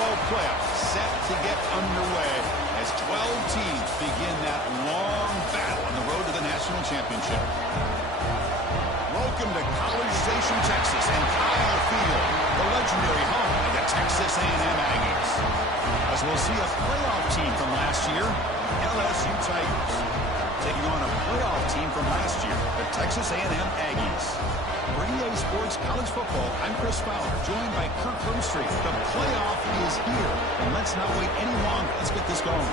football playoffs set to get underway as 12 teams begin that long battle on the road to the national championship. Welcome to College Station, Texas, and Kyle Field, the legendary home of the Texas A&M Aggies. As we'll see a playoff team from last year, LSU Tigers, taking on a playoff team from last year, the Texas A&M Aggies. For EA Sports College Football, I'm Chris Fowler, joined by Kirk Broomstreet. The playoff is here, and let's not wait any longer. Let's get this going.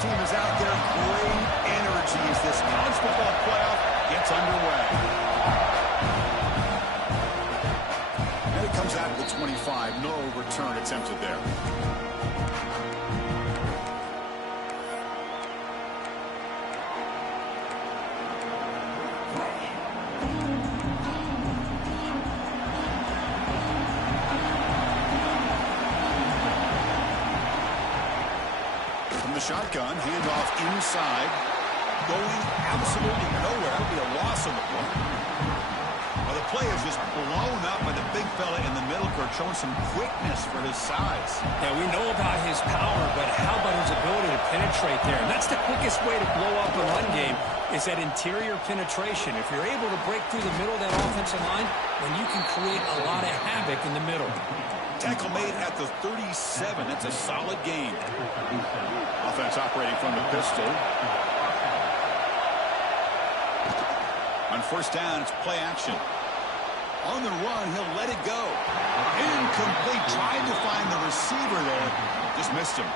Team is out there. Great energy as this college football playoff gets underway. And it comes out of the 25. No return attempted there. Shotgun, handoff inside, going absolutely nowhere. It'll be a loss on the play. Well, the play is just blown up by the big fella in the middle court, showing some quickness for his size. Yeah, we know about his power, but how about his ability to penetrate there? And that's the quickest way to blow up a run game, is that interior penetration. If you're able to break through the middle of that offensive line, then you can create a lot of havoc in the middle. Tackle made at the 37. That's a solid gain. Offense operating from the pistol. On first down, it's play action. On the run, he'll let it go. Incomplete. Tried to find the receiver there. Just missed him.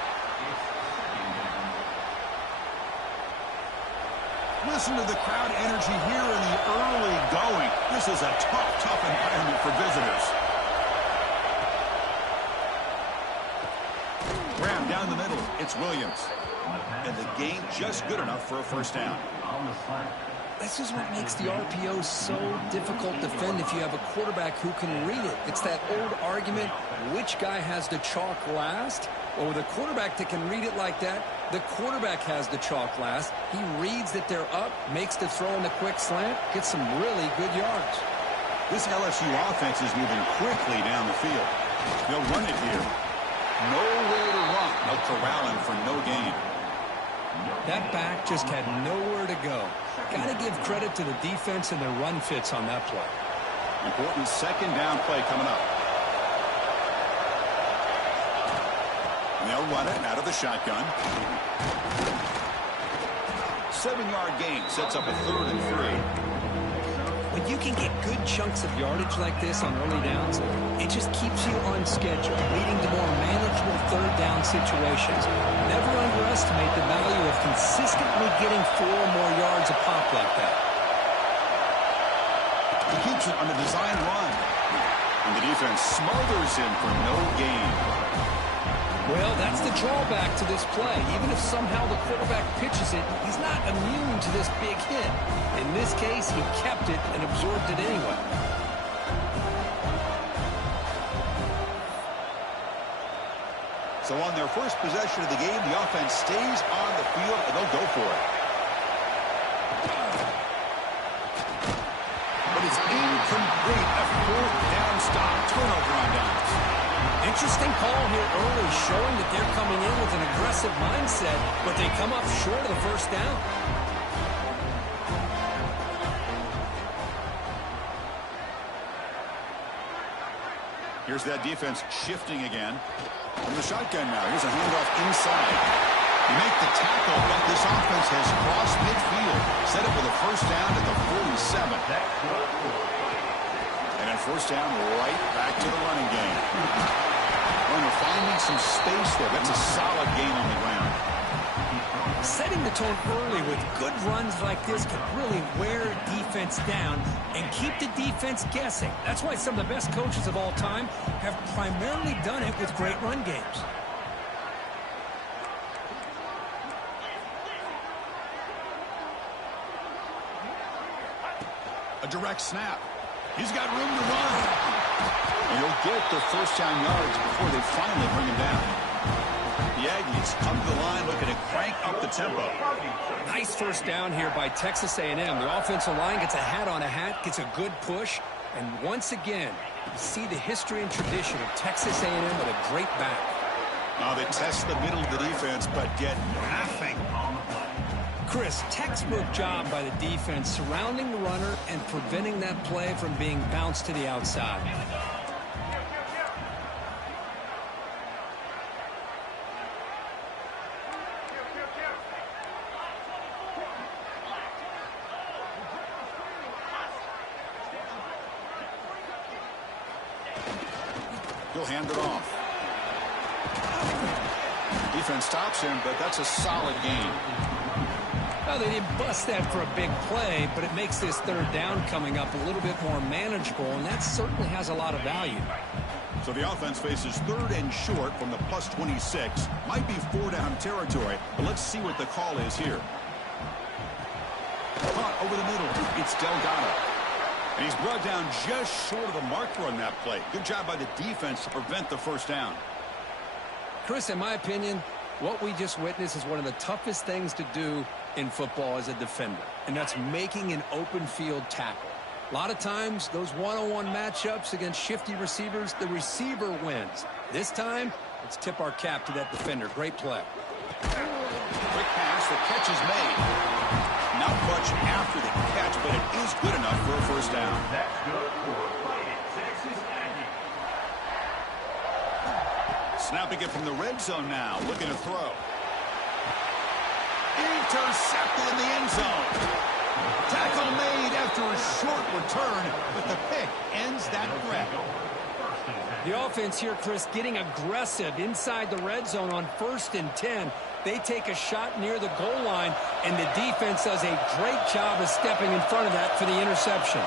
Listen to the crowd energy here in the early going. This is a tough environment for visitors. Graham down the middle. It's Williams. And the gain just good enough for a first down. This is what makes the RPO so difficult to defend if you have a quarterback who can read it. It's that old argument, which guy has the chalk last? Well, with a quarterback that can read it like that, the quarterback has the chalk last. He reads that they're up, makes the throw in the quick slant, gets some really good yards. This LSU offense is moving quickly down the field. They'll run it here. Nowhere to run. They'll corral him for no gain. That back just had nowhere to go. Got to give credit to the defense and their run fits on that play. Important second down play coming up. And they'll run it out of the shotgun. 7-yard gain sets up a 3rd and 3. When you can get good chunks of yardage like this on early downs, it just keeps you on schedule, leading to more manageable 3rd down situations. Never underestimate the value of consistently getting 4 or more yards a pop like that. He keeps it on the design run. And the defense smothers him for no gain. Well, that's the drawback to this play. Even if somehow the quarterback pitches it, he's not immune to this big hit. In this case, he kept it and absorbed it anyway. So on their first possession of the game, the offense stays on the field, and they'll go for it. But it's incomplete. A 4th down stop. Turnover on downs. Interesting call here early, showing that they're coming in with an aggressive mindset, but they come up short of the first down. Here's that defense shifting again. From the shotgun now. Here's a handoff inside. You make the tackle, but this offense has crossed midfield. Set up with a first down at the 47. And then first down right back to the running game. Runner finding some space there. That's a solid gain on the ground. Setting the tone early with good runs like this can really wear defense down and keep the defense guessing. That's why some of the best coaches of all time have primarily done it with great run games. A direct snap. He's got room to run. And he'll get the first down yards before they finally bring him down. The Aggies come to the line looking to crank up the tempo. Nice first down here by Texas A&M. The offensive line gets a hat on a hat, gets a good push. And once again, you see the history and tradition of Texas A&M with a great back. Now they test the middle of the defense, but get nothing. Chris, textbook job by the defense surrounding the runner and preventing that play from being bounced to the outside. He'll hand it off. Defense stops him, but that's a solid gain. Well, they didn't bust that for a big play, but it makes this third down coming up a little bit more manageable, and that certainly has a lot of value. So the offense faces third and short from the plus 26. Might be four-down territory, but let's see what the call is here. Caught over the middle. It's Delgado. And he's brought down just short of the marker on that play. Good job by the defense to prevent the first down. Chris, in my opinion, what we just witnessed is one of the toughest things to do in football as a defender, and that's making an open field tackle. A lot of times, those one-on-one matchups against shifty receivers, the receiver wins. This time, let's tip our cap to that defender. Great play. Quick pass, the catch is made. Not much after the catch, but it is good enough for a first down. That's good for Texas Aggies. Snapping it from the red zone now, looking to throw. Intercepted in the end zone. Tackle made after a short return, but the pick ends that threat. The offense here, Chris, getting aggressive inside the red zone on 1st and 10. They take a shot near the goal line, and the defense does a great job of stepping in front of that for the interception.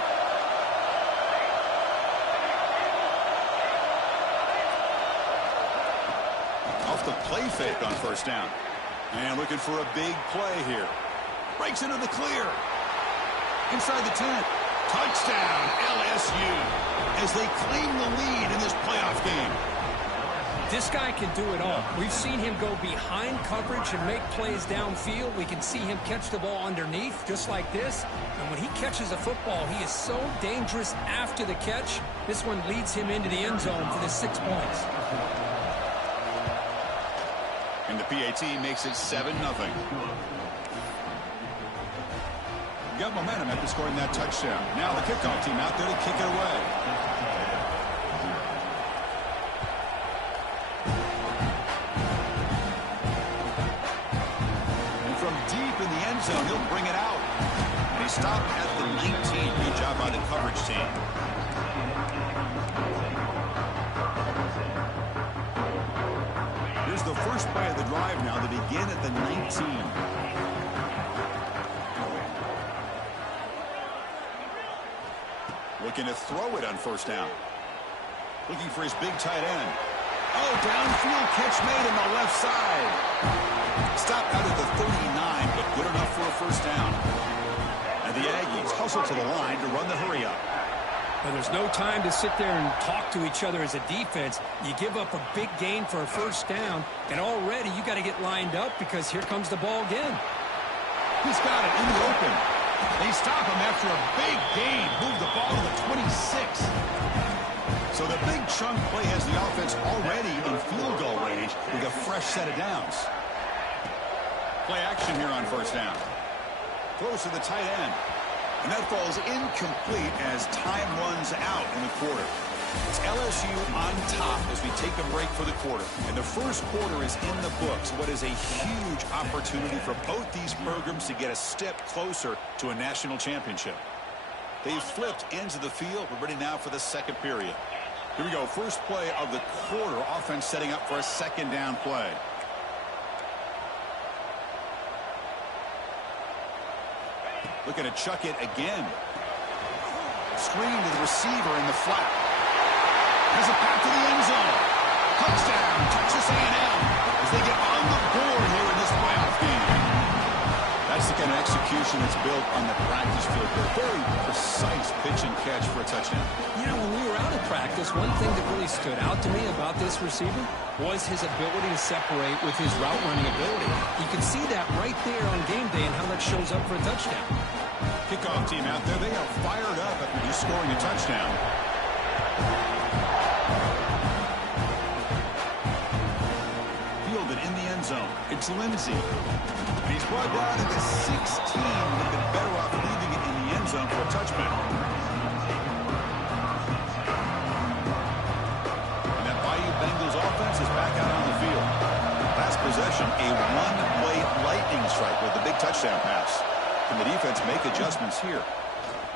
Off the play fake on first down. And looking for a big play here. Breaks into the clear. Inside the 10. Touchdown, LSU, as they claim the lead in this playoff game. This guy can do it all. We've seen him go behind coverage and make plays downfield. We can see him catch the ball underneath, just like this. And when he catches a football, he is so dangerous after the catch. This one leads him into the end zone for the 6 points. And the PAT makes it 7-0. Got momentum after scoring that touchdown. Now the kickoff team out there to kick it away. And from deep in the end zone, he'll bring it out. And he stopped at the 19. Good job by the coverage team. Here's the first play of the drive now. They begin at the 19. Looking to throw it on first down. Looking for his big tight end. Oh, downfield catch made on the left side. Stopped out at the 39, but good enough for a first down. And the Aggies hustle to the line to run the hurry up. Now, there's no time to sit there and talk to each other as a defense. You give up a big gain for a first down, and already you got to get lined up because here comes the ball again. He's got it in the open. They stop him after a big gain. Move the ball to the 26. So the big chunk play has the offense already in field goal range with a fresh set of downs. Play action here on first down. Throws to the tight end. And that falls incomplete as time runs out in the quarter. It's LSU on top as we take a break for the quarter. And the first quarter is in the books. What is a huge opportunity for both these programs to get a step closer to a national championship. They've flipped ends of the field. We're ready now for the second period. Here we go. First play of the quarter. Offense setting up for a second down play. Looking to chuck it again. Screen to the receiver in the flat. Has it back to the end zone. Touchdown, Texas A&M, as they get on the board here in this playoff game. That's the like an execution that's built on the practice field. Very precise pitch and catch for a touchdown. You know, when we were out of practice, one thing that really stood out to me about this receiver was his ability to separate with his route running ability. You can see that right there on game day and how that shows up for a touchdown. Kickoff team out there, they are fired up after just scoring a touchdown. Fielded in the end zone. It's Lindsey. And he's brought down at the 16. Would have been better off leaving it in the end zone for a touchback. And that Bayou Bengals offense is back out on the field. Last possession, a one-play lightning strike with a big touchdown pass. Can the defense make adjustments here?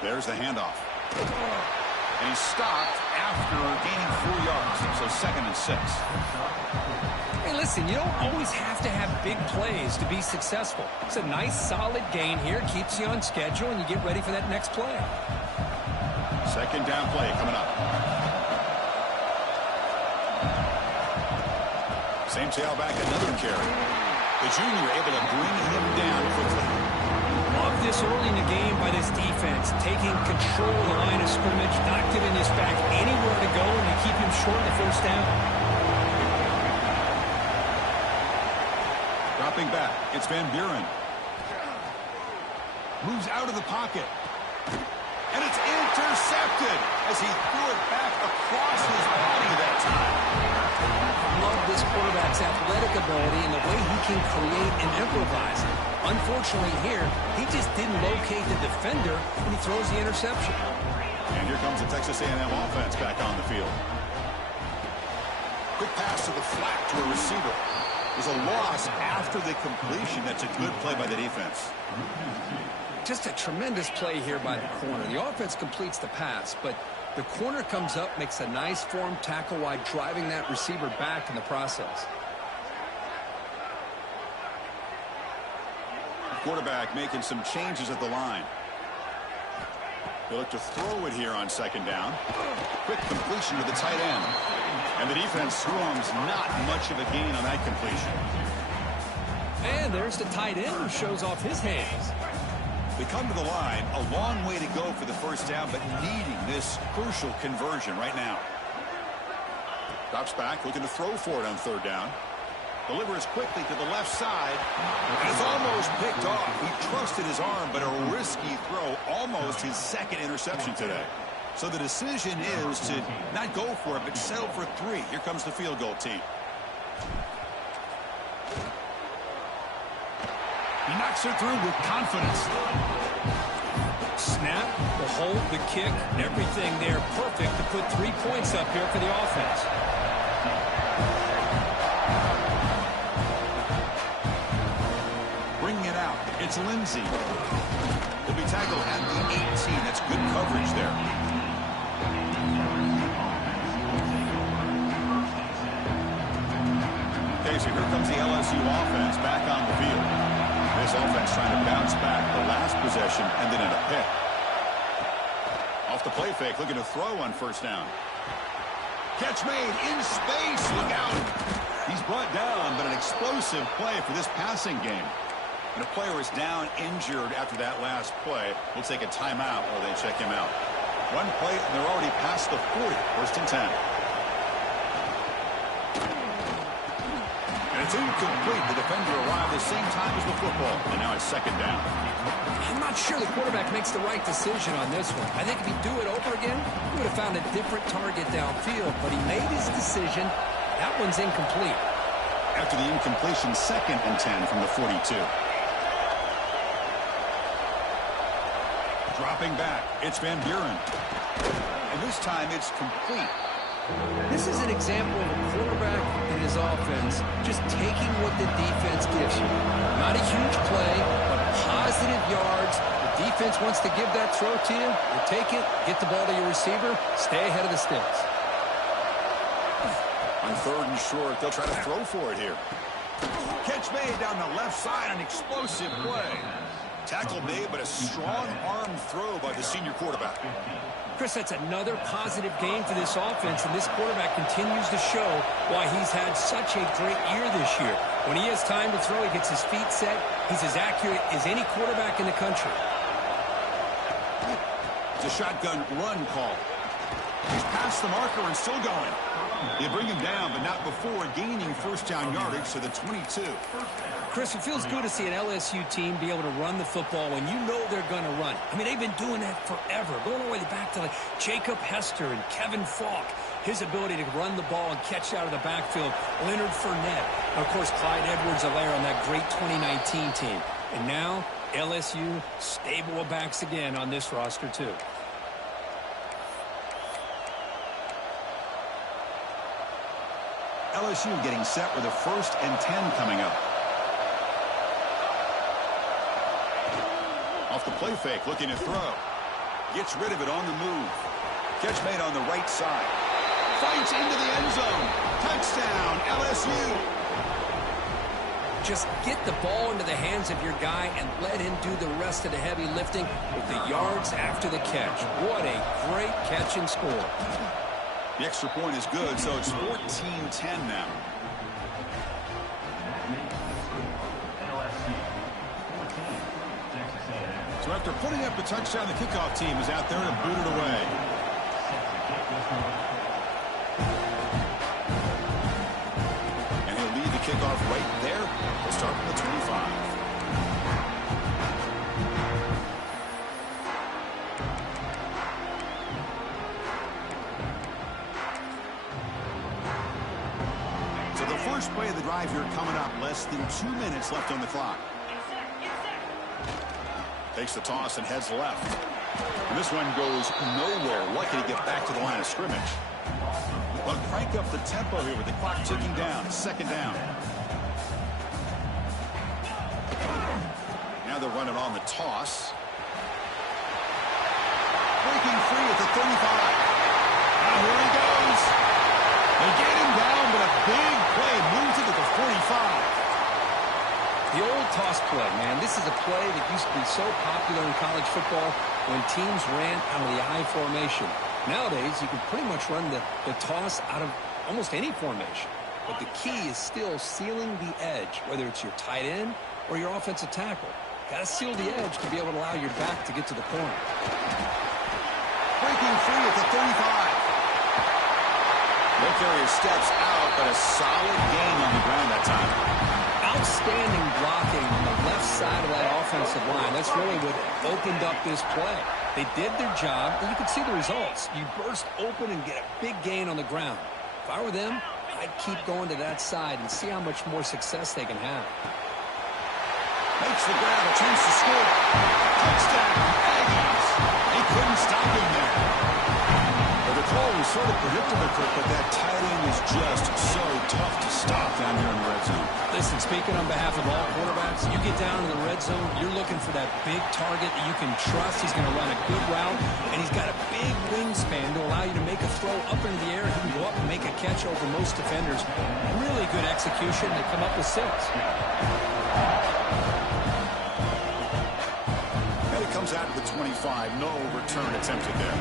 There's the handoff. And he's stopped after gaining 4 yards. So 2nd and 6. Hey, listen, you don't always have to have big plays to be successful. It's a nice, solid gain here. Keeps you on schedule, and you get ready for that next play. 2nd down play coming up. Same tailback, another carry. The junior able to bring him down quickly. Love this early in the game by this defense, taking control of the line of scrimmage, not giving this back anywhere to go, and to keep him short of the 1st down. Dropping back, it's Van Buren. Moves out of the pocket. And it's intercepted as he threw it back across his body that time. Love this quarterback's athletic ability and the way he can create and improvise. Unfortunately here, he just didn't locate the defender when he throws the interception. And here comes the Texas A&M offense back on the field. Quick pass to the flat to a receiver. There's a loss after the completion. That's a good play by the defense. Just a tremendous play here by the corner. The offense completes the pass, but the corner comes up, makes a nice form tackle while driving that receiver back in the process. Quarterback making some changes at the line. They look to throw it here on 2nd down. Quick completion to the tight end. And the defense throws not much of a gain on that completion. And there's the tight end who shows off his hands. They come to the line, a long way to go for the 1st down, but needing this crucial conversion right now. Drops back, looking to throw for it on 3rd down. Delivers quickly to the left side. And it's almost picked off. He trusted his arm, but a risky throw. Almost his 2nd interception today. So the decision is to not go for it, but settle for 3. Here comes the field goal team. He knocks it through with confidence. Snap, the hold, the kick, everything there perfect to put 3 points up here for the offense. Bringing it out, it's Lindsey. He'll be tackled at the 18. That's good coverage there. Okay, so here comes the LSU offense back on the field. This offense trying to bounce back. The last possession ended in a pick. Off the play fake, looking to throw on 1st down. Catch made in space. Look out. He's brought down, but an explosive play for this passing game. And a player is down injured after that last play. We'll take a timeout while they check him out. One play, and they're already past the 40. 1st and 10. And it's incomplete. The defender arrived the same time as the football. And now it's 2nd down. I'm not sure the quarterback makes the right decision on this one. I think if he'd do it over again, he would have found a different target downfield. But he made his decision. That one's incomplete. After the incompletion, 2nd and 10 from the 42. Dropping back, it's Van Buren. And this time it's complete. This is an example of a quarterback and his offense just taking what the defense gives you. Not a huge play, but positive yards. The defense wants to give that throw to you. You take it, get the ball to your receiver, stay ahead of the sticks. On 3rd and short, they'll try to throw for it here. Catch made down the left side, an explosive play. Tackle made, but a strong arm throw by the senior quarterback. Chris, that's another positive game for this offense, and this quarterback continues to show why he's had such a great year this year. When he has time to throw, he gets his feet set. He's as accurate as any quarterback in the country. It's a shotgun run call. He's past the marker and still going. They bring him down, but not before gaining first down yardage to the 22. Chris, it feels good to see an LSU team be able to run the football when you know they're going to run. I mean, they've been doing that forever, going all the way back to like Jacob Hester and Kevin Falk. His ability to run the ball and catch out of the backfield. Leonard Fournette. And, of course, Clyde Edwards-Helaire on that great 2019 team. And now, LSU stable of backs again on this roster, too. LSU getting set with a 1st and 10 coming up. Off the play fake, looking to throw. Gets rid of it on the move. Catch made on the right side. Fights into the end zone. Touchdown, LSU. Just get the ball into the hands of your guy and let him do the rest of the heavy lifting with the yards after the catch. What a great catch and score. The extra point is good, so it's 14-10 now. So after putting up a touchdown, the kickoff team is out there to boot it away. And he'll lead the kickoff right there. We'll start from the 25. So the first play of the drive here coming up. Less than 2 minutes left on the clock. Takes the toss and heads left. And this one goes nowhere. Lucky to get back to the line of scrimmage. But crank up the tempo here with the clock ticking down. 2nd down. Now they're running on the toss. Breaking free at the 35. Now here he goes. They get him down, but a big play moves it to the 45. The old toss play, man, this is a play that used to be so popular in college football when teams ran out of the I formation. Nowadays, you can pretty much run the toss out of almost any formation. But the key is still sealing the edge, whether it's your tight end or your offensive tackle. Got to seal the edge to be able to allow your back to get to the corner. Breaking free at the 35. Ball carrier steps out, but a solid gain on the ground that time. Outstanding blocking on the left side of that offensive line. That's really what opened up this play. They did their job, and you can see the results. You burst open and get a big gain on the ground. If I were them, I'd keep going to that side and see how much more success they can have. Makes the grab, a chance to score. Touchdown, Aggies. They couldn't stop him there. Well, the call was sort of predictable, Kirk, but that tight end is just so tough to stop down here in the red zone. Listen, speaking on behalf of all quarterbacks, you get down in the red zone, you're looking for that big target that you can trust. He's going to run a good route, and he's got a big wingspan to allow you to make a throw up into the air. He can go up and make a catch over most defenders. Really good execution. They come up with 6. And it comes out to the 25. No return attempted there.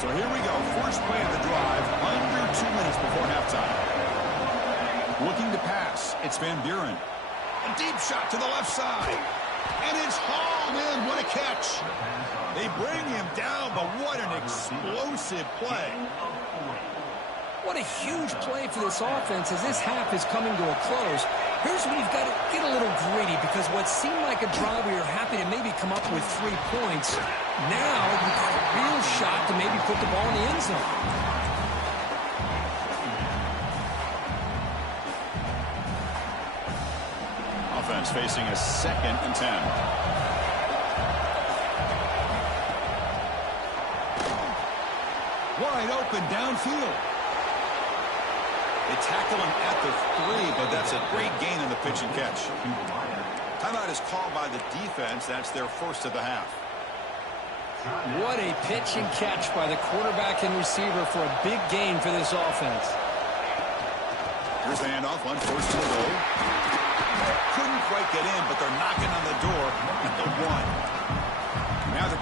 So here we go. First play of the drive. Under 2 minutes before halftime. Looking to pass. It's Van Buren. A deep shot to the left side. And it's hauled in. What a catch. They bring him down, but what an explosive play. What a huge play for this offense as this half is coming to a close. Here's where you've got to get a little greedy, because what seemed like a drive where you're happy to maybe come up with 3 points, now you've got a real shot to maybe put the ball in the end zone. Offense facing a 2nd and 10. Wide open downfield. They tackle him at the 3, but that's a great gain on the pitch and catch. Timeout is called by the defense. That's their first of the half. What a pitch and catch by the quarterback and receiver for a big gain for this offense. Here's the handoff on 1st and goal.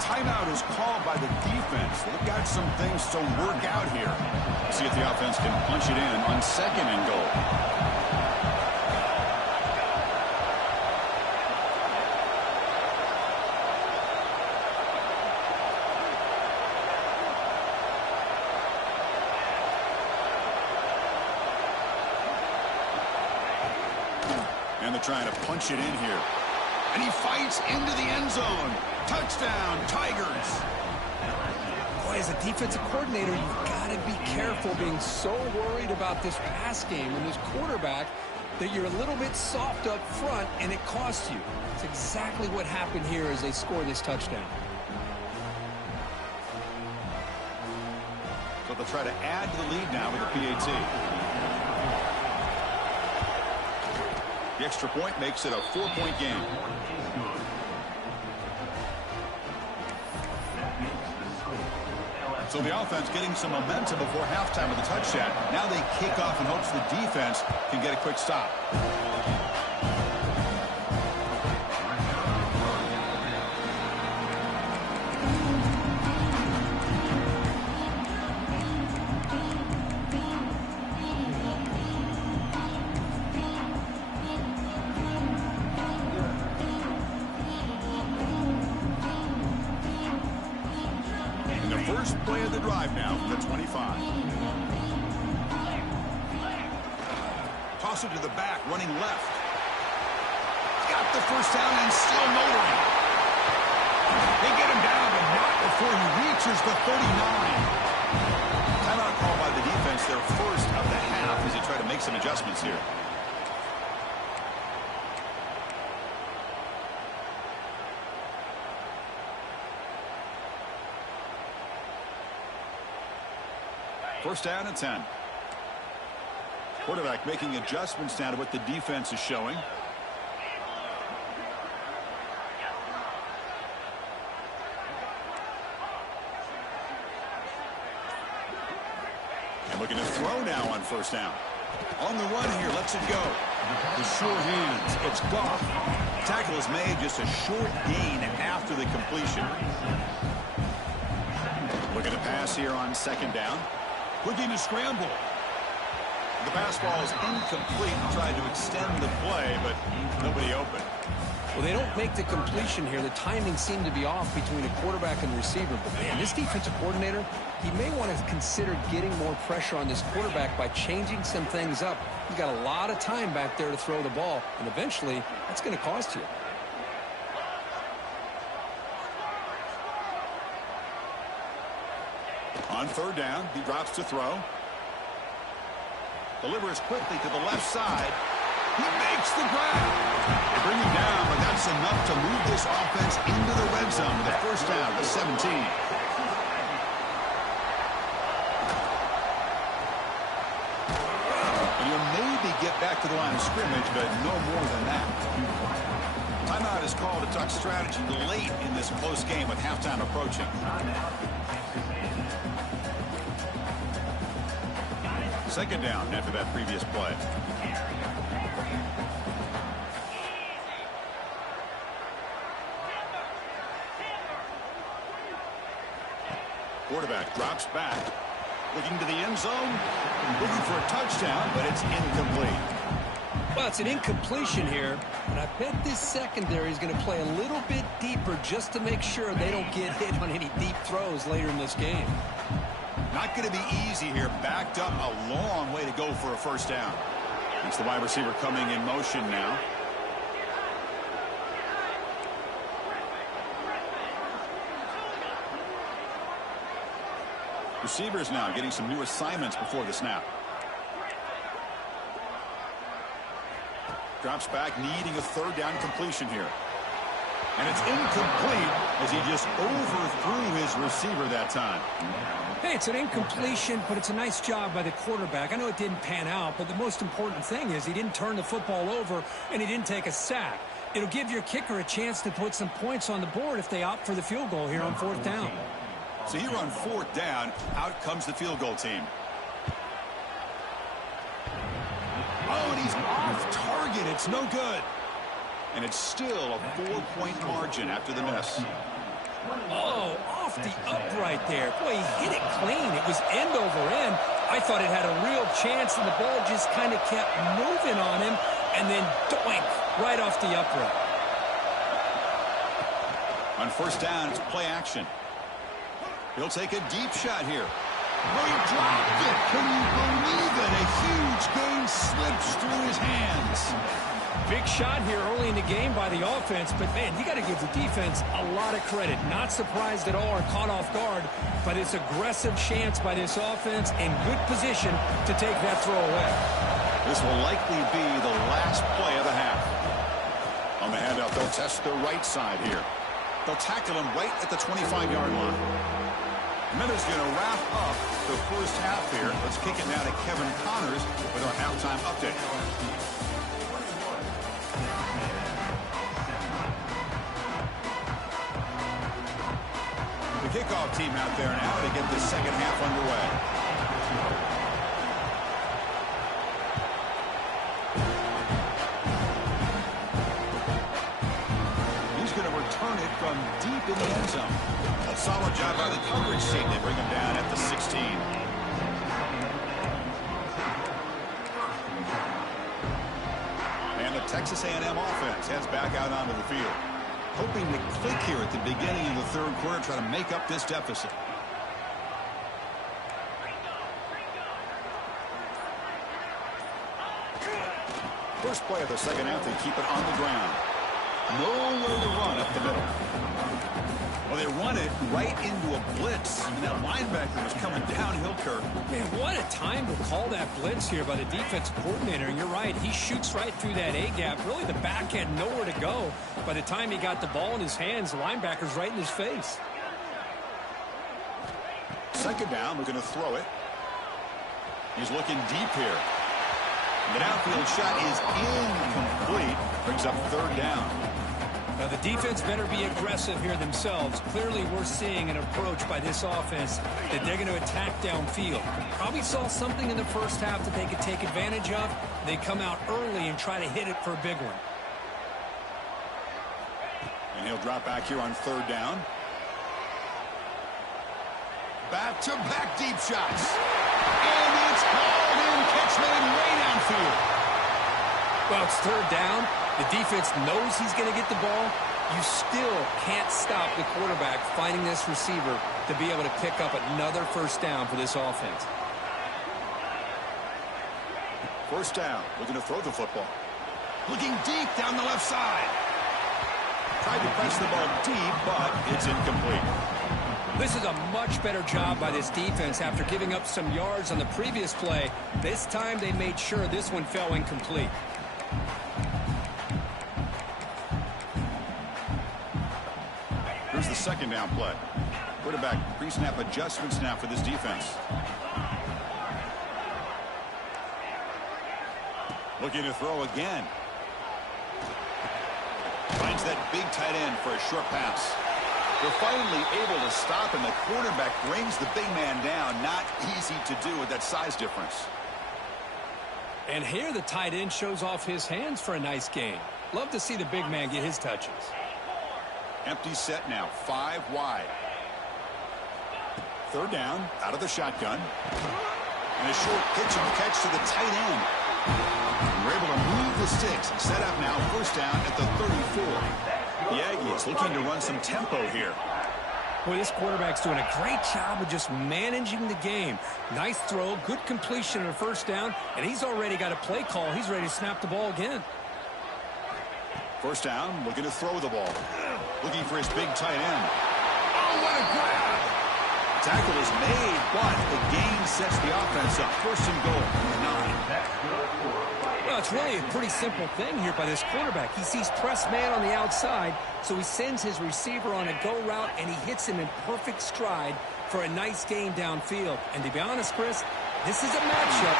timeout is called by the defense. They've got some things to work out here. See if the offense can punch it in on 2nd and goal. And they're trying to punch it in here. And he fights into the end zone. Touchdown, Tigers. Boy, as a defensive coordinator, you've got to be careful being so worried about this pass game and this quarterback that you're a little bit soft up front and it costs you. It's exactly what happened here as they score this touchdown. So they'll try to add to the lead now with a PAT. The extra point makes it a 4-point game. So the offense getting some momentum before halftime with a touchdown. Now they kick off in hopes the defense can get a quick stop. First play of the drive now from the 25. Toss it to the back, running left. Got the first down and still motoring. They get him down, but not before he reaches the 39. Timeout call by the defense, their first of the half as they try to make some adjustments here. First down and 10. Quarterback making adjustments now to what the defense is showing. And looking to throw now on first down. On the run here, lets it go. The sure hands, it's Goff. Tackle is made, just a short gain after the completion. Looking to pass here on 2nd down. Looking to scramble. The pass ball is incomplete. Tried to extend the play, but nobody open. Well, they don't make the completion here. The timing seemed to be off between a quarterback and receiver. But, man, this defensive coordinator, he may want to consider getting more pressure on this quarterback by changing some things up. He's got a lot of time back there to throw the ball, and eventually that's going to cost you. On 3rd down, he drops to throw. Delivers quickly to the left side. He makes the grab. They bring him down, but that's enough to move this offense into the red zone with a first down to 17. And he'll maybe get back to the line of scrimmage, but no more than that. Timeout is called a duck strategy late in this close game with halftime approaching. Second down after that previous play. Quarterback drops back. Looking to the end zone. Looking for a touchdown, but it's incomplete. Well, it's an incompletion here, but I bet this secondary is going to play a little bit deeper just to make sure they don't get hit on any deep throws later in this game. Not going to be easy here. Backed up a long way to go for a first down. It's the wide receiver coming in motion now. Receivers now getting some new assignments before the snap. Drops back, needing a 3rd down completion here. And it's incomplete as he just overthrew his receiver that time. Hey, it's an incompletion, but it's a nice job by the quarterback. I know it didn't pan out, but the most important thing is he didn't turn the football over and he didn't take a sack. It'll give your kicker a chance to put some points on the board if they opt for the field goal here on 4th down. So here on 4th down, out comes the field goal team. Oh, and he's off target. It's no good. And it's still a 4-point margin after the miss. Oh, off the upright there. Boy, he hit it clean. It was end over end. I thought it had a real chance, and the ball just kind of kept moving on him, and then doink, right off the upright. On first down, it's play action. He'll take a deep shot here. Oh, he dropped it. Can you believe it? A huge game slips through his hands. Big shot here early in the game by the offense, but, man, you got to give the defense a lot of credit. Not surprised at all or caught off guard, but it's aggressive chance by this offense in good position to take that throw away. This will likely be the last play of the half. On the handout, they'll test the right side here. They'll tackle him right at the 25-yard line. Minutes going to wrap up the first half here. Let's kick it now to Kevin Connors with our halftime update. The kickoff team out there now to get the second half underway. He's going to return it from deep in the end zone. A solid job by the coverage team. They bring him down at the 16. And the Texas A&M offense heads back out onto the field, hoping to click here at the beginning of the third quarter, try to make up this deficit. First play of the second half, they keep it on the ground. Nowhere to run up the middle. Well, they run it right into a blitz, and that linebacker was coming downhill, Kirk. Man, what a time to call that blitz here by the defensive coordinator. And you're right, he shoots right through that A-gap. Really, the back had nowhere to go. By the time he got the ball in his hands, the linebacker's right in his face. Second down, we're going to throw it. He's looking deep here. The downfield shot is incomplete. Brings up third down. Now, the defense better be aggressive here themselves. Clearly, we're seeing an approach by this offense that they're going to attack downfield. Probably saw something in the first half that they could take advantage of. They come out early and try to hit it for a big one. And he'll drop back here on third down. Back-to-back deep shots. And it's called in. Catch made way downfield. Well, it's third down. The defense knows he's going to get the ball. You still can't stop the quarterback finding this receiver to be able to pick up another first down for this offense. First down. Looking to throw the football. Looking deep down the left side. Tried to press the ball deep, but it's incomplete. This is a much better job by this defense after giving up some yards on the previous play. This time they made sure this one fell incomplete. Here's the second down play. Quarterback pre-snap adjustments now for this defense. Looking to throw again. Finds that big tight end for a short pass. They're finally able to stop, and the quarterback brings the big man down. Not easy to do with that size difference. And here the tight end shows off his hands for a nice game. Love to see the big man get his touches. Empty set now, 5 wide. Third down, out of the shotgun. And a short pitch and catch to the tight end. And we're able to move the sticks and set up now first down at the 34. The Aggies looking to run some tempo here. Boy, this quarterback's doing a great job of just managing the game. Nice throw, good completion on a first down, and he's already got a play call. He's ready to snap the ball again. First down, looking to throw the ball. Looking for his big tight end. Oh, what a grab! Tackle is made, but the gain sets the offense up. First and goal from the 9. Well, it's really a pretty simple thing here by this quarterback. He sees press man on the outside, so he sends his receiver on a go route, and he hits him in perfect stride for a nice gain downfield. And to be honest, Chris, this is a matchup.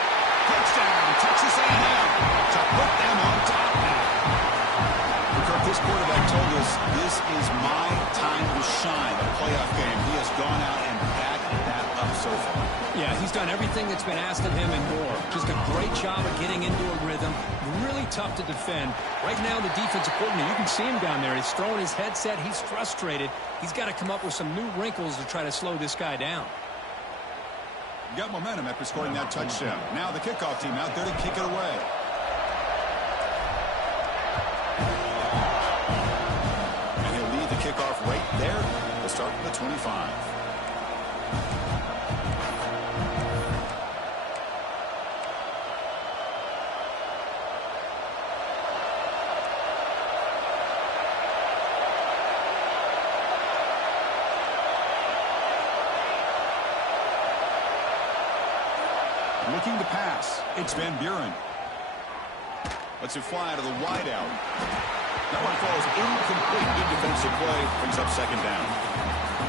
Touchdown, Texas A&M to put them on top now. Kirk, this quarterback told us this is my time to shine, a playoff game. He has gone out and backed that up so far. Yeah, he's done everything that's been asked of him and more. Just a great job of getting into a rhythm. Really tough to defend. Right now, the defensive coordinator, you can see him down there. He's throwing his headset. He's frustrated. He's got to come up with some new wrinkles to try to slow this guy down. Got momentum after scoring that touchdown. Now the kickoff team out there to kick it away. And he'll lead the kickoff right there. We'll start from the 25. Looking to pass. It's Van Buren. Lets it fly to the wideout. That one falls incomplete. Good defensive play. Brings up second down.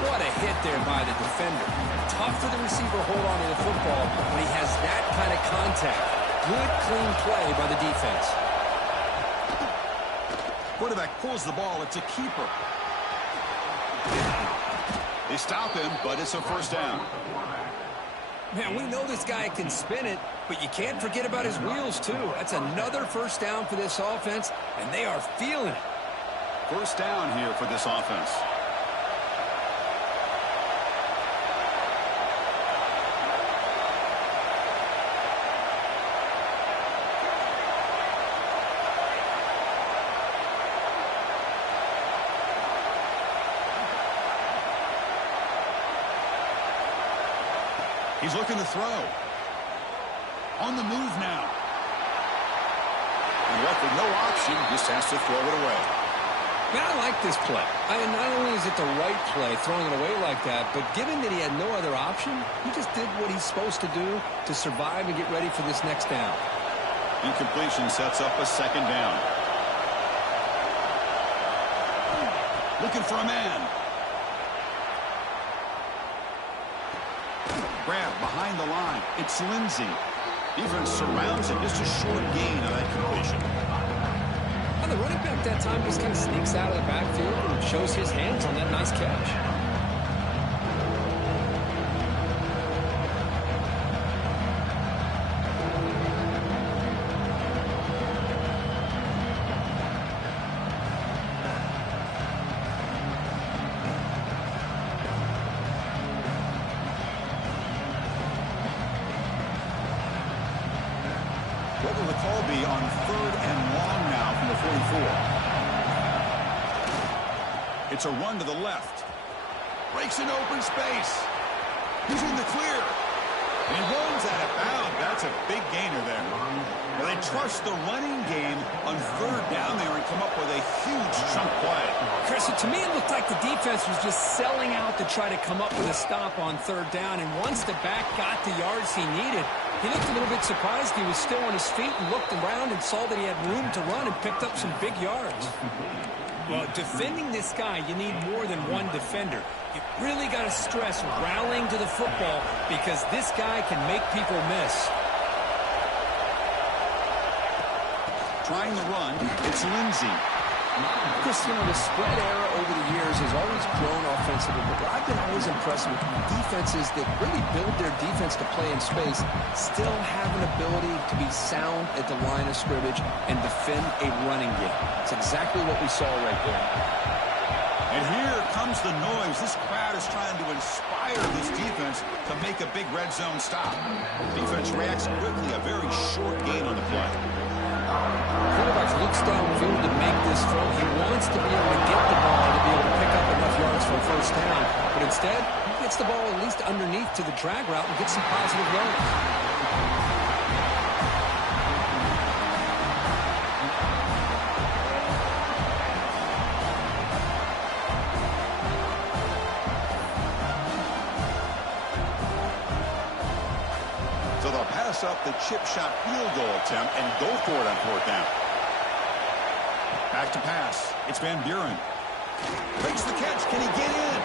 What a hit there by the defender. Tough for the receiver to hold on to the football when he has that kind of contact. Good, clean play by the defense. Quarterback pulls the ball. It's a keeper. They stop him, but it's a first down. Man, we know this guy can spin it, but you can't forget about his wheels, too. That's another first down for this offense, and they are feeling it. First down here for this offense. He's looking to throw. On the move now. And left with no option, just has to throw it away. Man, I like this play. Not only is it the right play, throwing it away like that, but given that he had no other option, he just did what he's supposed to do to survive and get ready for this next down. Incompletion sets up a second down. Looking for a man. Grab behind the line. It's Lindsey. Defense surrounds him. Just a short gain on that completion. And the running back that time just kind of sneaks out of the backfield and shows his hands on that nice catch. What will the call be on 3rd and long now from the 44? It's a run to the left. Breaks an open space. He's in the clear. And he runs out of bounds. That's a big gainer there. Well, they trust the running game on 3rd down there and come up with a huge chunk play. Chris, to me, it looked like the defense was just selling out to try to come up with a stop on 3rd down. And once the back got the yards he needed, he looked a little bit surprised. He was still on his feet and looked around and saw that he had room to run and picked up some big yards. Well, defending this guy, you need more than one defender. You really got to stress rallying to the football because this guy can make people miss. Trying the run, it's Lindsey. Chris, the spread era over the years has always grown offensively, but I've been always impressed with defenses that really build their defense to play in space, still have an ability to be sound at the line of scrimmage and defend a running game. It's exactly what we saw right there. And here comes the noise. This crowd is trying to inspire this defense to make a big red zone stop. Defense reacts quickly, a very short gain on the play. Quarterback looks downfield to make this throw. He wants to be able to get the ball to be able to pick up enough yards for a first down. But instead, he gets the ball at least underneath to the drag route and gets some positive yards. So they'll pass up the chip shot field goal attempt and go for it on 4th down. Back to pass. It's Van Buren. Makes the catch. Can he get in?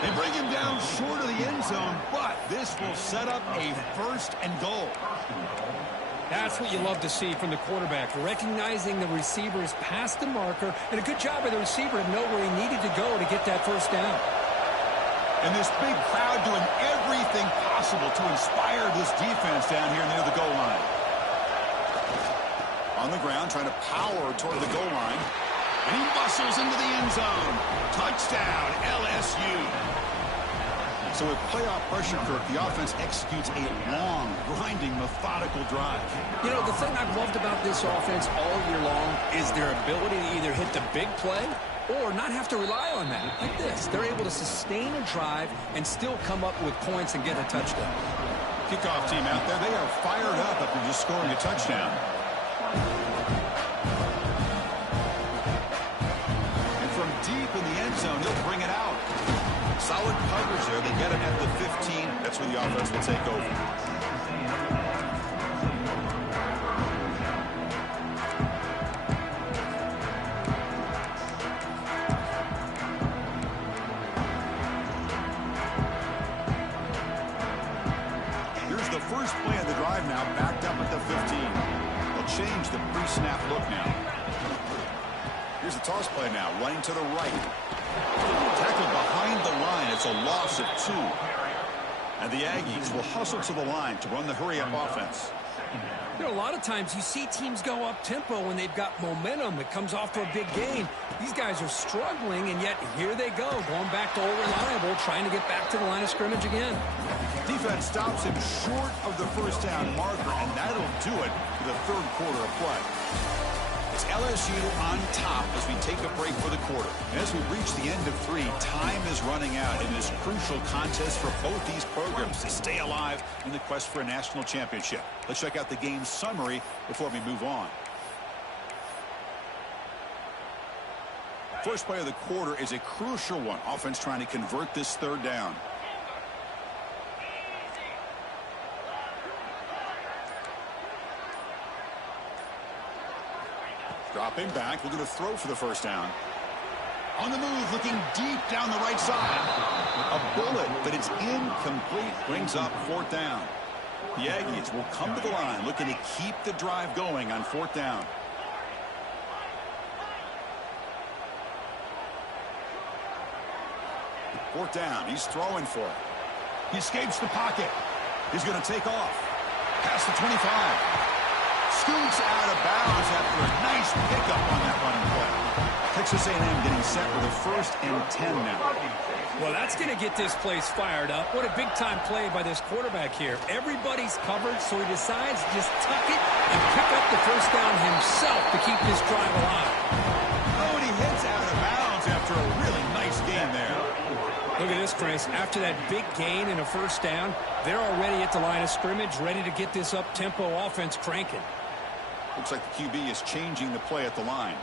They bring him down short of the end zone, but this will set up a 1st and goal. That's what you love to see from the quarterback, recognizing the receiver is past the marker, and a good job by the receiver to know where he needed to go to get that first down. And this big crowd doing everything possible to inspire this defense down here near the goal line. On the ground, trying to power toward the goal line. And he muscles into the end zone. Touchdown, LSU. So with playoff pressure, Kirk, the offense executes a long, grinding, methodical drive. You know, the thing I've loved about this offense all year long is their ability to either hit the big play or not have to rely on that. Like this, they're able to sustain a drive and still come up with points and get a touchdown. Kickoff team out there, they are fired up after just scoring a touchdown. And from deep in the end zone, he'll bring it out. Solid coverage there. They get it at the 15. That's where the offense will take over. First play of the drive now, backed up at the 15. They'll change the pre-snap look now. Here's the toss play now, running to the right. Tackled behind the line. It's a loss of 2. And the Aggies will hustle to the line to run the hurry-up offense. You know, a lot of times you see teams go up-tempo when they've got momentum. It comes off to a big gain. These guys are struggling, and yet here they go, going back to old reliable, trying to get back to the line of scrimmage again. Defense stops him short of the first down marker, and that'll do it for the third quarter of play. It's LSU on top as we take a break for the quarter. And as we reach the end of 3, time is running out in this crucial contest for both these programs to stay alive in the quest for a national championship. Let's check out the game summary before we move on. First play of the quarter is a crucial one. Offense trying to convert this third down. Dropping back, looking to throw for the first down. On the move, looking deep down the right side. A bullet, but it's incomplete. Brings up fourth down. The Aggies will come to the line, looking to keep the drive going on fourth down. Fourth down, he's throwing for it. He escapes the pocket. He's going to take off. Past the 25. Scoots out of bounds after a nice pickup on that running play. Texas A&M getting set with a 1st and 10 now. Well, that's going to get this place fired up. What a big-time play by this quarterback here. Everybody's covered, so he decides to just tuck it and pick up the first down himself to keep this drive alive. Oh, and he hits out of bounds after a really nice game there. Look at this, Chris. After that big gain and a first down, they're already at the line of scrimmage, ready to get this up-tempo offense cranking. Looks like the QB is changing the play at the line.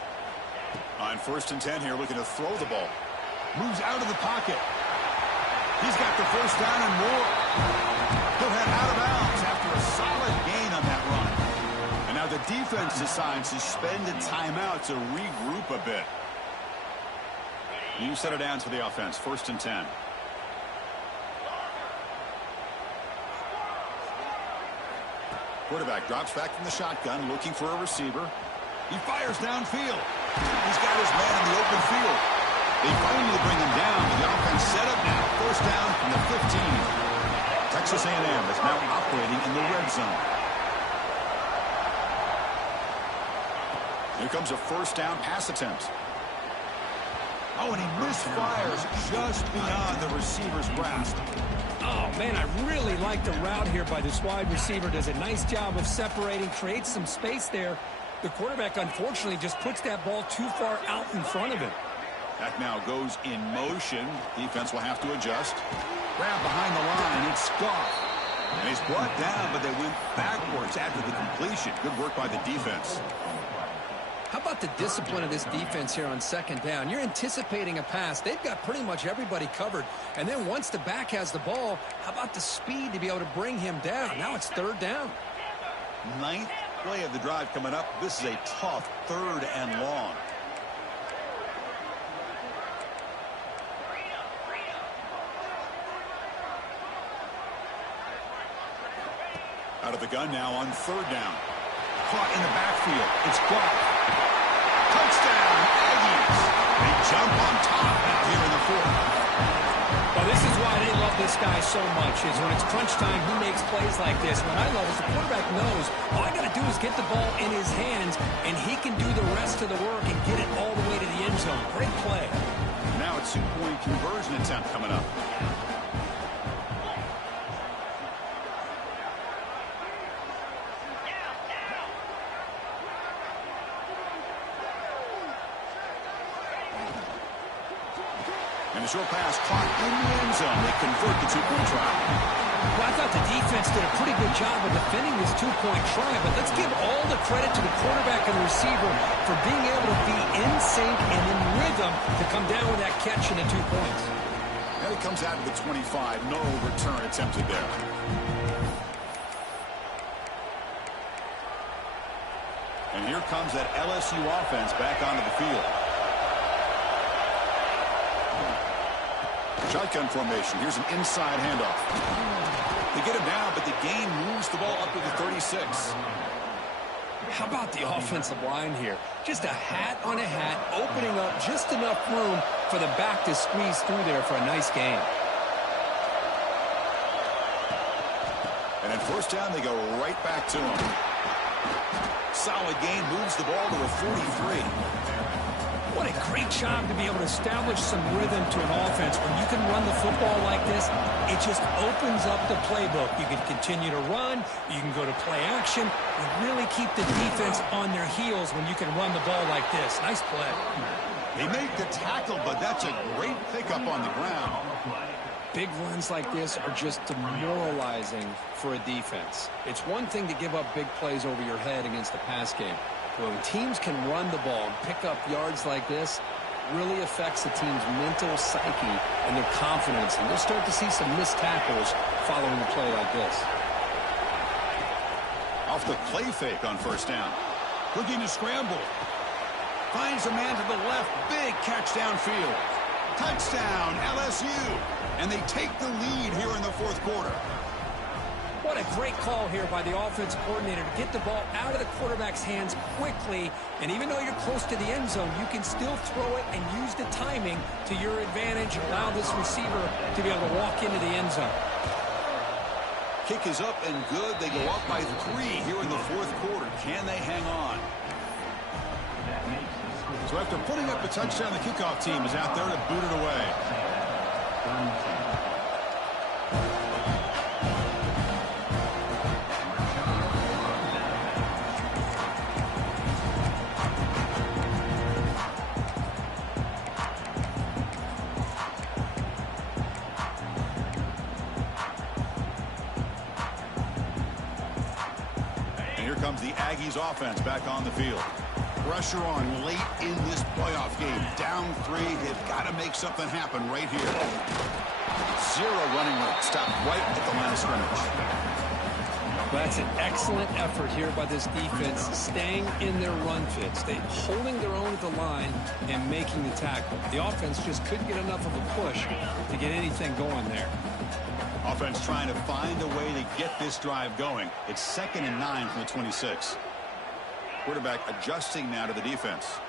On 1st and 10 here, looking to throw the ball. Moves out of the pocket. He's got the first down and more. He'll head out of bounds after a solid gain on that run. And now the defense decides to spend a timeout to regroup a bit. New set of downs for the offense. 1st and 10. Quarterback drops back from the shotgun, looking for a receiver. He fires downfield. He's got his man in the open field. They finally bring him down, but the offense set up now. First down from the 15. Texas A&M is now operating in the red zone. Here comes a first down pass attempt. Oh, and he misfires just beyond the receiver's grasp. Oh, man, I really like the route here by this wide receiver. Does a nice job of separating, creates some space there. The quarterback, unfortunately, just puts that ball too far out in front of him. That now goes in motion. Defense will have to adjust. Grab behind the line. It's Goff. And he's brought down, but they went backwards after the completion. Good work by the defense. How about the discipline of this defense here on 2nd down? You're anticipating a pass. They've got pretty much everybody covered. And then once the back has the ball, how about the speed to be able to bring him down? Now it's 3rd down. 9th play of the drive coming up. This is a tough 3rd and long. Out of the gun now on 3rd down. Caught in the backfield. It's Goff. Touchdown, Aggies. They jump on top now here in the 4th. Well, this is why guy so much is when it's crunch time, he makes plays like this. When I love is the quarterback knows all I got to do is get the ball in his hands, and he can do the rest of the work and get it all the way to the end zone. Great play. Now a 2-point conversion attempt coming up. And a short pass caught in the end zone. They convert the 2-point try. Well, I thought the defense did a pretty good job of defending this 2-point try, but let's give all the credit to the quarterback and the receiver for being able to be in sync and in rhythm to come down with that catch and the 2 points. And it comes out of the 25. No return attempted there. And here comes that LSU offense back onto the field. Shotgun formation. Here's an inside handoff. They get him down, but the gain moves the ball up to the 36. How about the offensive line here? Just a hat on a hat, opening up just enough room for the back to squeeze through there for a nice gain. And at first down, they go right back to him. Solid gain, moves the ball to a 43. What a great job to be able to establish some rhythm to an offense. When you can run the football like this, it just opens up the playbook. You can continue to run. You can go to play action. You really keep the defense on their heels when you can run the ball like this. Nice play. They make the tackle, but that's a great pickup on the ground. Big runs like this are just demoralizing for a defense. It's one thing to give up big plays over your head against the pass game. When teams can run the ball and pick up yards like this, really affects the team's mental psyche and their confidence. And you'll start to see some missed tackles following a play like this. Off the play fake on first down. Looking to scramble. Finds a man to the left. Big catch downfield. Touchdown, LSU. And they take the lead here in the fourth quarter. What a great call here by the offensive coordinator to get the ball out of the quarterback's hands quickly. And even though you're close to the end zone, you can still throw it and use the timing to your advantage and allow this receiver to be able to walk into the end zone. Kick is up and good. They go up by 3 here in the fourth quarter. Can they hang on? So after putting up a touchdown, the kickoff team is out there to boot it away. Comes the Aggies offense back on the field. Pressure on late in this playoff game. Down 3. They've got to make something happen right here. 0 running room. Stopped right at the line of scrimmage. That's an excellent effort here by this defense, staying in their run fits. They holding their own at the line and making the tackle. The offense just couldn't get enough of a push to get anything going there. Offense trying to find a way to get this drive going. It's 2nd and 9 from the 26. Quarterback adjusting now to the defense.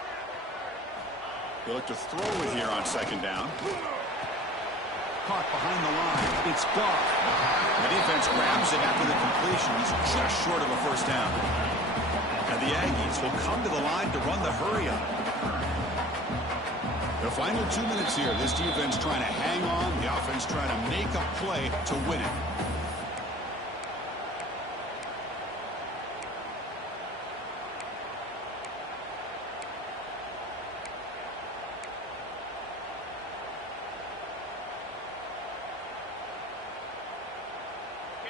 They look to throw it here on 2nd down. Caught behind the line. It's Goff. The defense grabs it after the completion. He's just short of a first down. And the Aggies will come to the line to run the hurry up. The final 2 minutes here. This defense trying to hang on. The offense trying to make a play to win it.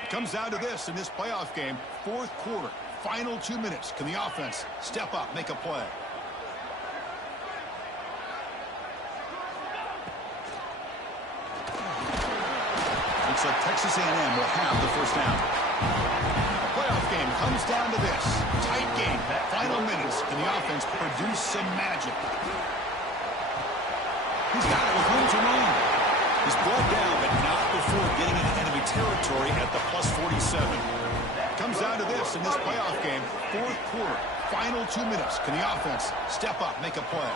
It comes down to this in this playoff game. Fourth quarter. Final 2 minutes. Can the offense step up, make a play? Looks like Texas A&M will have the first down. The playoff game comes down to this. Tight game. Final minutes. Can the offense produce some magic? He's got it with room to run. He's brought down, but not before getting into enemy territory at the +47. Comes down to this in this playoff game. Fourth quarter. Final 2 minutes. Can the offense step up, make a play?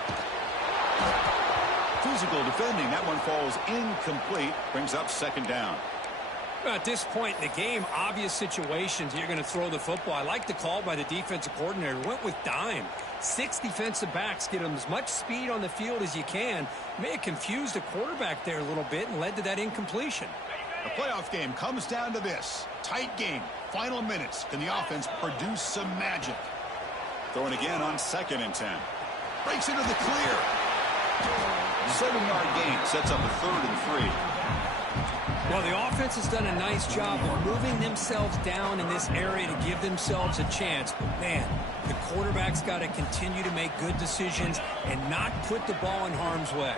Physical defending. That one falls incomplete. Brings up 2nd down. Well, at this point in the game, obvious situations, you're going to throw the football. I like the call by the defensive coordinator. Went with dime. 6 defensive backs, get them as much speed on the field as you can. May have confused the quarterback there a little bit and led to that incompletion. The playoff game comes down to this. Tight game. Final minutes. Can the offense produce some magic? Throwing again on 2nd and 10. Breaks into the clear. 7-yard gain. Sets up a 3rd and 3. Well, the offense has done a nice job of moving themselves down in this area to give themselves a chance. But, man, the quarterback's got to continue to make good decisions and not put the ball in harm's way.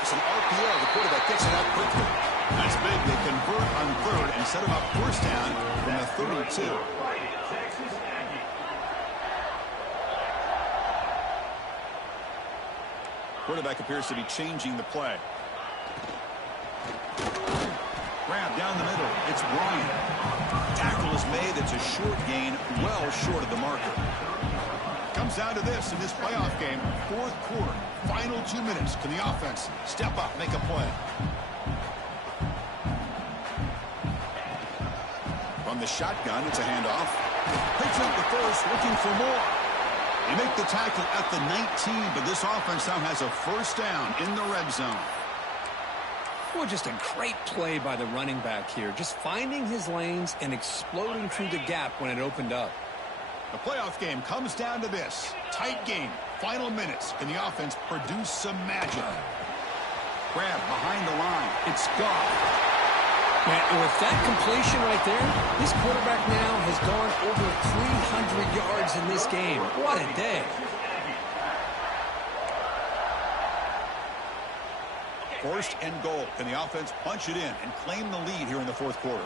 It's an RPO. The quarterback gets it out quickly. That's big. They convert on 3rd and set him up 1st down from the 32. Quarterback appears to be changing the play. Grab down the middle. It's Bryant. Tackle is made. It's a short gain, well short of the marker. Comes down to this in this playoff game. 4th quarter. Final 2 minutes. Can the offense step up, make a play? From the shotgun, it's a handoff. Picks up the first, looking for more. They make the tackle at the 19, but this offense now has a 1st down in the red zone. Well, just a great play by the running back here. Just finding his lanes and exploding through the gap when it opened up. The playoff game comes down to this. Tight game. Final minutes. Can the offense produce some magic? Grab behind the line. It's gone. And with that completion right there, this quarterback now has gone over 300 yards in this game. What a day. First and goal. Can the offense punch it in and claim the lead here in the 4th quarter?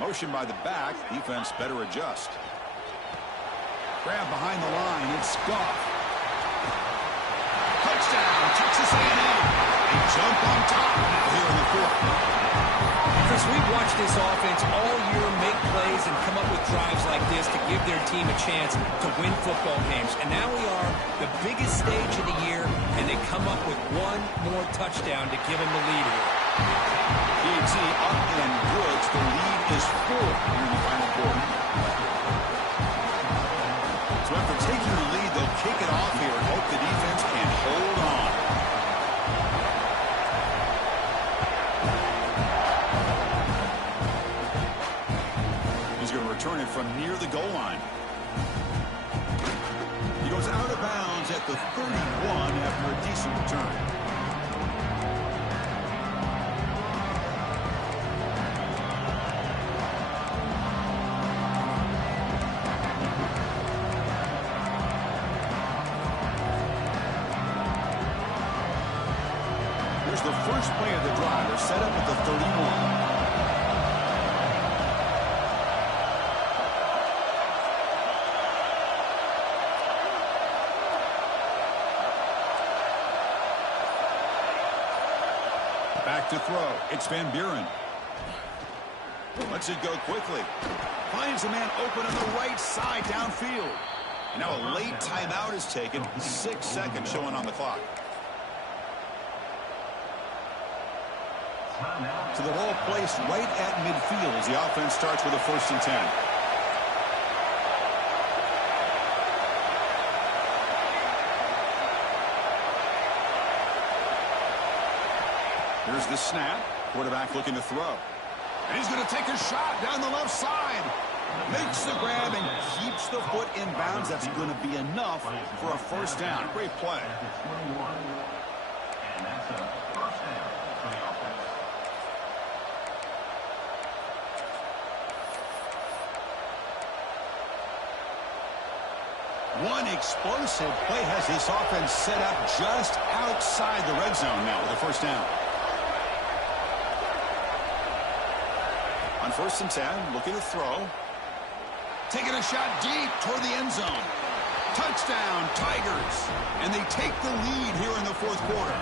Motion by the back. Defense better adjust. Grab behind the line. It's Goff. Touchdown, Texas A&M. They jump on top now here in the 4th. Chris, we've watched this offense all year make plays and come up with drives like this to give their team a chance to win football games. And now we are the biggest stage of the year, and they come up with one more touchdown to give them the lead here. PAT up and good. The lead is 4 here in the final quarter. So after taking the lead, they'll kick it off here and hope the defense can hold on. He's going to return it from near the goal line. He goes out of bounds at the 31 after a decent return. The first play of the drive. They're set up at the 31. Back to throw. It's Van Buren. Lets it go quickly. Finds a man open on the right side downfield. And now a late timeout is taken. 6 seconds showing on the clock. So the ball placed right at midfield as the offense starts with a 1st and 10. Here's the snap. Quarterback looking to throw. And he's going to take a shot down the left side. Makes the grab and keeps the foot in bounds. That's going to be enough for a 1st down. Great play. And that's a 1st down for the offense. One explosive play has this offense set up just outside the red zone now with a 1st down. On 1st and 10, looking to throw. Taking a shot deep toward the end zone. Touchdown, Tigers. And they take the lead here in the 4th quarter.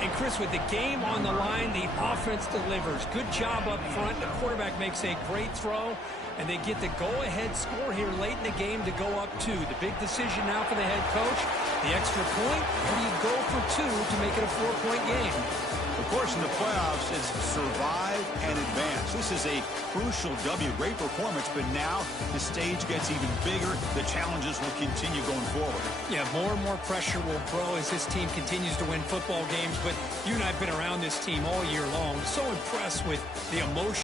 And, Chris, with the game on the line, the offense delivers. Good job up front. The quarterback makes a great throw, and they get the go-ahead score here late in the game to go up 2. The big decision now for the head coach, the extra point, or do you go for 2 to make it a 4-point game? Of course, in the playoffs, it's survive and advance. This is a crucial W. Great performance, but now the stage gets even bigger. The challenges will continue going forward. Yeah, more and more pressure will grow as this team continues to win football games. But you and I have been around this team all year long. So impressed with the emotion.